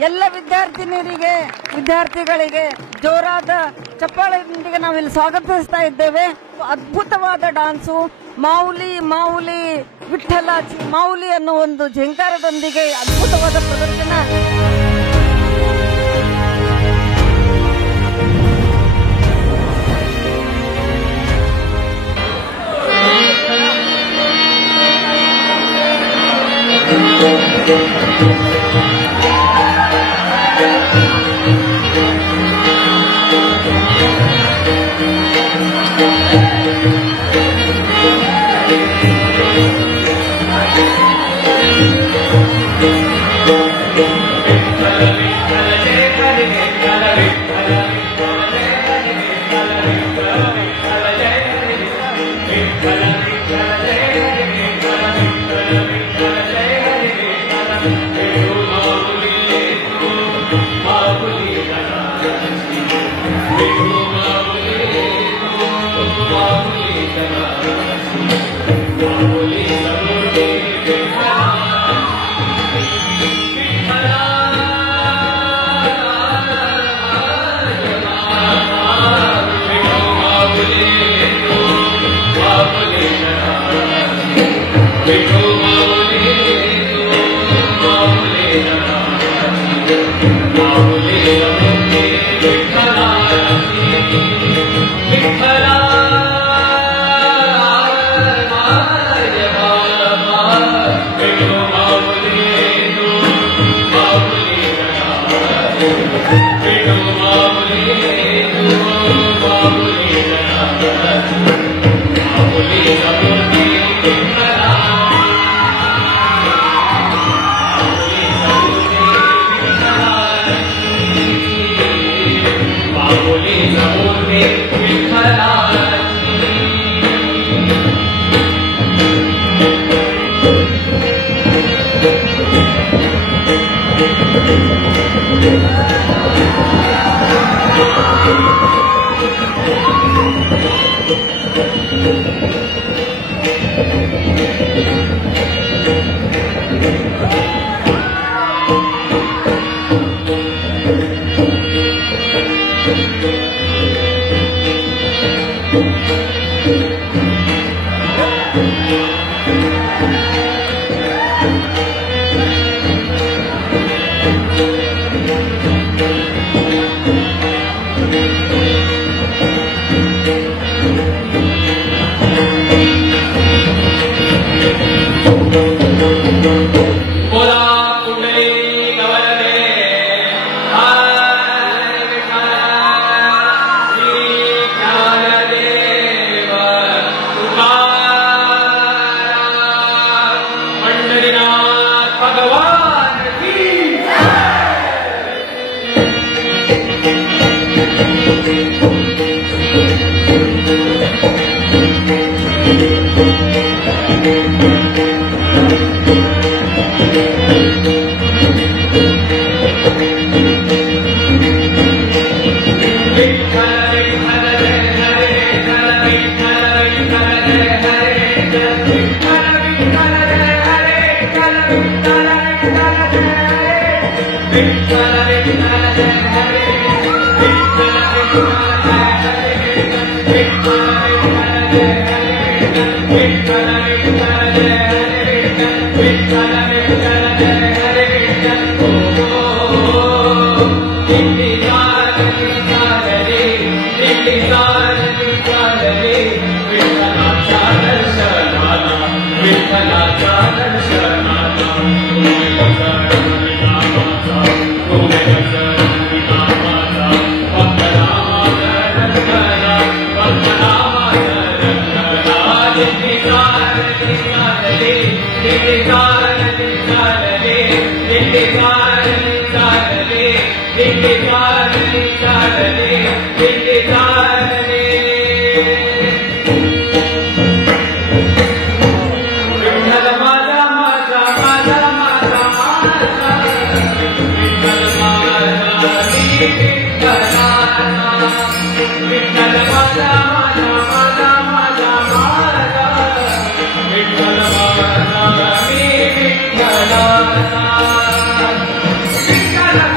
ಎಲ್ಲ ವಿದ್ಯಾರ್ಥಿಗಳಿಗೆ ಜೋರಾದ ಚಪ್ಪಾಳೆಯೊಂದಿಗೆ ನಾವಿಲ್ಲಿ ಸ್ವಾಗತಿಸ್ತಾ ಇದ್ದೇವೆ. ಅದ್ಭುತವಾದ ಡಾನ್ಸು, ಮಾವುಲಿ ಮಾವುಲಿ ವಿಠ್ಠಲಾಚಿ ಮಾವುಲಿ ಅನ್ನೋ ಒಂದು ಝಂಕಾರದೊಂದಿಗೆ ಅದ್ಭುತವಾದ ಪ್ರದರ್ಶನ. Vittala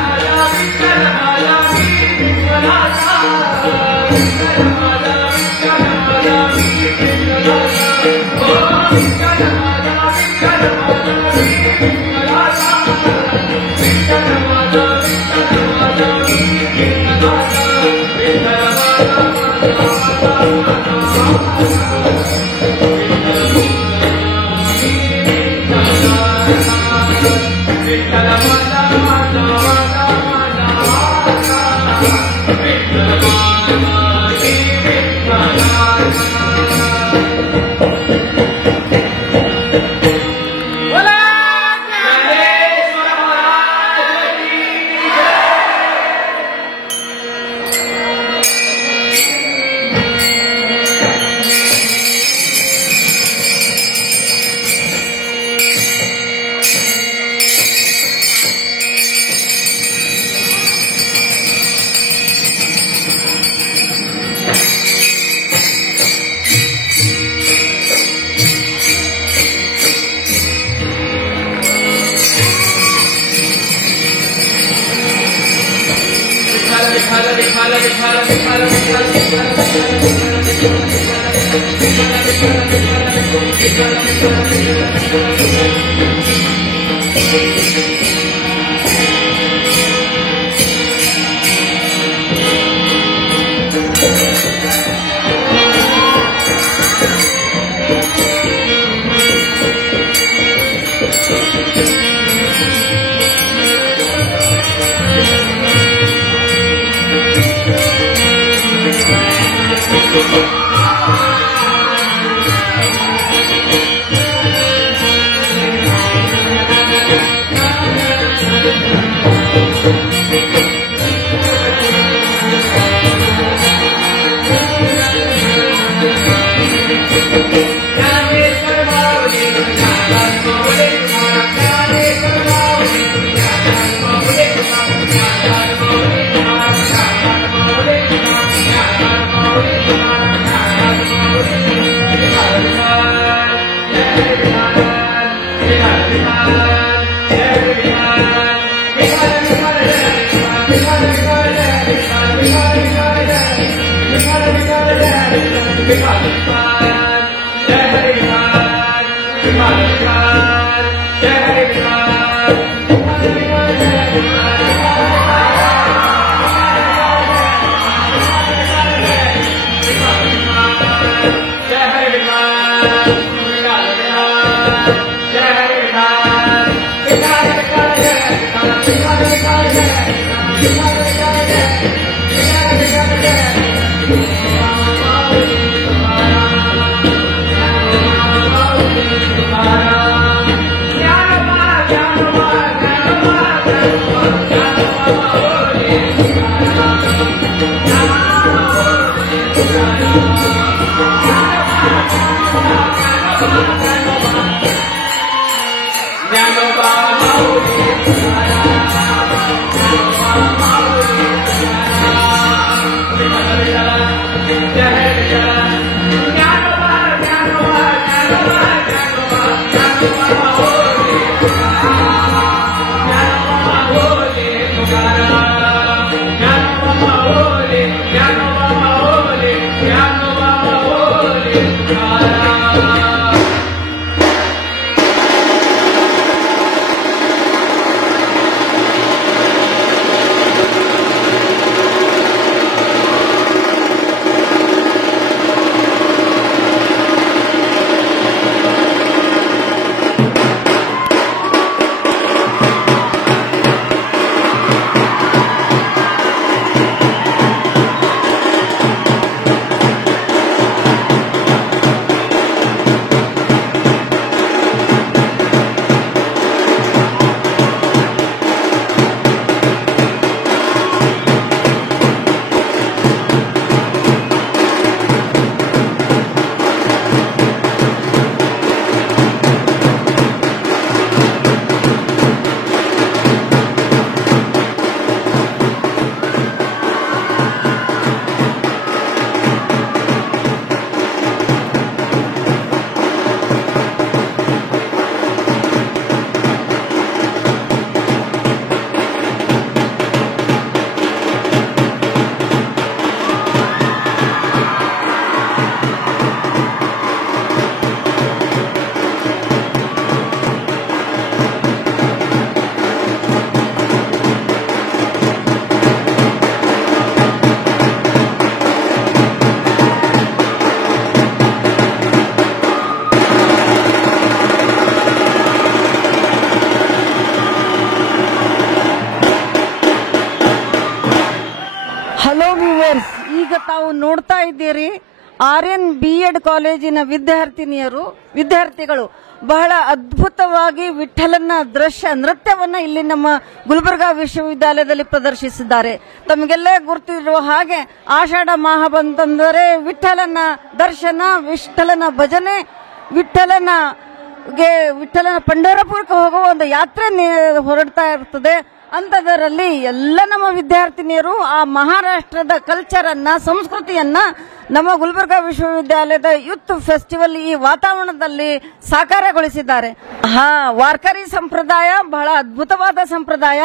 ತಾವು ನೋಡ್ತಾ ಇದ್ದೀರಿ RN B.Ed ಕಾಲೇಜಿನ ವಿದ್ಯಾರ್ಥಿಗಳು ಬಹಳ ಅದ್ಭುತವಾಗಿ ವಿಠಲನ ನೃತ್ಯವನ್ನ ಇಲ್ಲಿ ನಮ್ಮ ಗುಲ್ಬರ್ಗಾ ವಿಶ್ವವಿದ್ಯಾಲಯದಲ್ಲಿ ಪ್ರದರ್ಶಿಸಿದ್ದಾರೆ. ತಮಗೆಲ್ಲ ಗುರುತಿರುವ ಹಾಗೆ ಆಷಾಢ ಮಾಹ ಬಂತಂದರೆ ವಿಠಲನ ದರ್ಶನ, ವಿಠಲನ ಭಜನೆ, ವಿಠಲನ ಪಂಢರಪುರಕ್ಕೆ ಹೋಗುವ ಒಂದು ಯಾತ್ರೆ ಹೊರಡ್ತಾ ಇರ್ತದೆ. ಅಂತದರಲ್ಲಿ ಎಲ್ಲ ನಮ್ಮ ವಿದ್ಯಾರ್ಥಿನಿಯರು ಆ ಮಹಾರಾಷ್ಟ್ರದ ಕಲ್ಚರ್ ಅನ್ನ, ಸಂಸ್ಕೃತಿಯನ್ನ ನಮ್ಮ ಗುಲ್ಬರ್ಗಾ ವಿಶ್ವವಿದ್ಯಾಲಯದ ಯೂತ್ ಫೆಸ್ಟಿವಲ್ ಈ ವಾತಾವರಣದಲ್ಲಿ ಸಾಕಾರಗೊಳಿಸಿದ್ದಾರೆ. ವಾರ್ಕರಿ ಸಂಪ್ರದಾಯ ಬಹಳ ಅದ್ಭುತವಾದ ಸಂಪ್ರದಾಯ.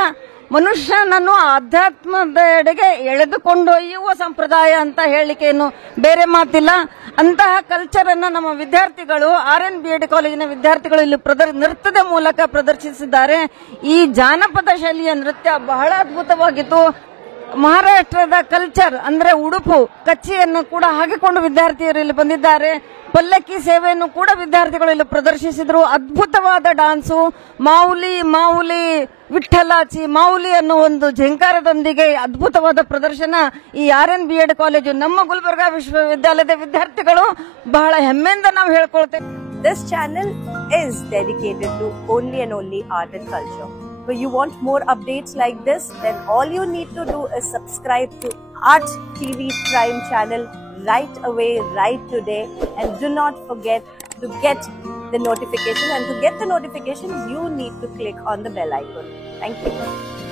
ಮನುಷ್ಯನನ್ನು ಆಧ್ಯಾತ್ಮದೆಡೆಗೆ ಎಳೆದುಕೊಂಡೊಯ್ಯುವ ಸಂಪ್ರದಾಯ ಅಂತ ಹೇಳಲಿಕ್ಕೆ ಏನು ಬೇರೆ ಮಾತಿಲ್ಲ. ಅಂತಹ ಕಲ್ಚರ್ ಅನ್ನ ನಮ್ಮ ವಿದ್ಯಾರ್ಥಿಗಳು RN B.Ed ಕಾಲೇಜಿನ ವಿದ್ಯಾರ್ಥಿಗಳು ಇಲ್ಲಿ ನೃತ್ಯದ ಮೂಲಕ ಪ್ರದರ್ಶಿಸಿದ್ದಾರೆ. ಈ ಜಾನಪದ ಶೈಲಿಯ ನೃತ್ಯ ಬಹಳ ಅದ್ಭುತವಾಗಿತ್ತು. ಮಹಾರಾಷ್ಟ್ರದ ಕಲ್ಚರ್ ಅಂದ್ರೆ ಉಡುಪು, ಕಚ್ಚಿಯನ್ನು ಕೂಡ ಹಾಕಿಕೊಂಡು ವಿದ್ಯಾರ್ಥಿಯರು ಇಲ್ಲಿ ಬಂದಿದ್ದಾರೆ. ಪಲ್ಲಕ್ಕಿ ಸೇವೆಯನ್ನು ಕೂಡ ವಿದ್ಯಾರ್ಥಿಗಳು ಇಲ್ಲಿ ಪ್ರದರ್ಶಿಸಿದ್ರು. ಅದ್ಭುತವಾದ ಡಾನ್ಸು, ಮಾವುಲಿ ವಿಠಲಾಚಿ ಮಾವುಲಿ ಅನ್ನೋ ಒಂದು ಝಂಕಾರದೊಂದಿಗೆ ಅದ್ಭುತವಾದ ಪ್ರದರ್ಶನ ಈ RN B.Ed ಕಾಲೇಜು ನಮ್ಮ ಗುಲ್ಬರ್ಗಾ ವಿಶ್ವವಿದ್ಯಾಲಯದ ವಿದ್ಯಾರ್ಥಿಗಳು ಬಹಳ ಹೆಮ್ಮೆಯಿಂದ ನಾವು ಹೇಳ್ಕೊಳ್ತೇವೆ. This channel is dedicated to only and only art and culture. If you want more updates like this, then all you need to do is subscribe to Art TV Prime channel right away, right today, and do not forget to get the notification. And to get the notifications, you need to click on the bell icon. Thank you.